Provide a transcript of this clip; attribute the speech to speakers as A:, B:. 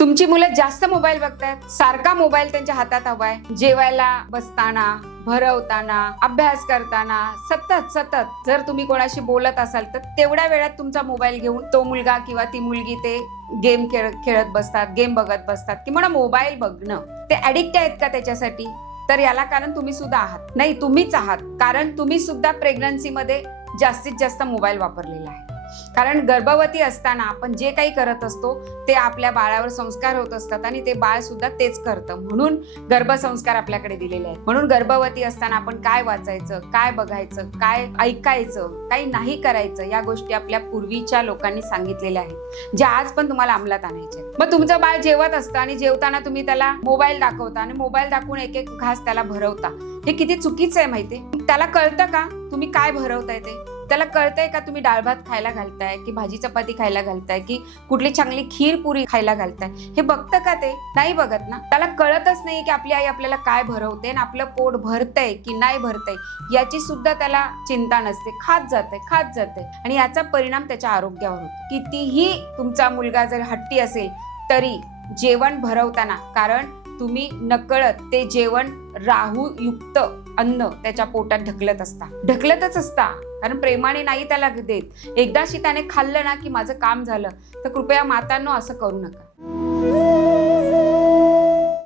A: तुमची मुलं जास्त मोबाईल बघतायत सारखा मोबाईल त्यांच्या हातात हवाय. जेवायला बसताना भरवताना अभ्यास करताना सतत सतत जर तुम्ही कोणाशी बोलत असाल तर तेवढ्या वेळात तुमचा मोबाईल घेऊन तो मुलगा किंवा ती मुलगी ते गेम खेळ खेळत बसतात गेम बघत बसतात. किंवा मोबाईल बघणं ते ऍडिक्ट आहेत का त्याच्यासाठी? तर याला कारण तुम्ही सुद्धा आहात. नाही तुम्हीच आहात. कारण तुम्ही सुद्धा प्रेग्नन्सीमध्ये जास्तीत जास्त मोबाईल वापरलेला आहे. कारण गर्भवती असताना आपण जे काही करत असतो ते आपल्या बाळावर संस्कार होत असतात आणि ते बाळ सुद्धा तेच करतं. म्हणून गर्भसंस्कार आपल्याकडे दिलेले आहेत. म्हणून गर्भवती असताना आपण काय वाचायचं काय बघायचं काय ऐकायचं काही नाही करायचं या गोष्टी आपल्या पूर्वीच्या लोकांनी सांगितलेल्या आहेत. ज्या आज पण तुम्हाला अंमलात आणायचे मग तुमचं बाळ जेवत असतं आणि जेवताना तुम्ही त्याला मोबाईल दाखवता आणि मोबाईल दाखवून एक एक घास त्याला भरवता. हे किती चुकीचं आहे माहिती त्याला कळतं का तुम्ही काय भरवताय ते? त्याला कळतंय का तुम्ही डाळ भात खायला घालताय की भाजी चपाती खायला घालताय की कुठली चांगली खीर पुरी खायला घालताय? हे बघतं का ते? नाही बघत ना. त्याला कळतच नाही की आपली आई आपल्याला काय भरवते आणि आपलं पोट भरतंय की नाही भरतंय याची सुद्धा त्याला चिंता नसते. खात जाते खात जाते आणि याचा परिणाम त्याच्या आरोग्यावर होतो. कितीही तुमचा मुलगा जर हट्टी असेल तरी जेवण भरवताना कारण तुम्ही नकळत ते जेवण राहू युक्त अन्न त्याच्या पोटात ढकलत असता. ढकलतच असता. कारण प्रेमाने नाही त्याला देत. एकदाशी त्याने खाल्लं ना की माझं काम झालं. तर कृपया मातांनो असं करू नका.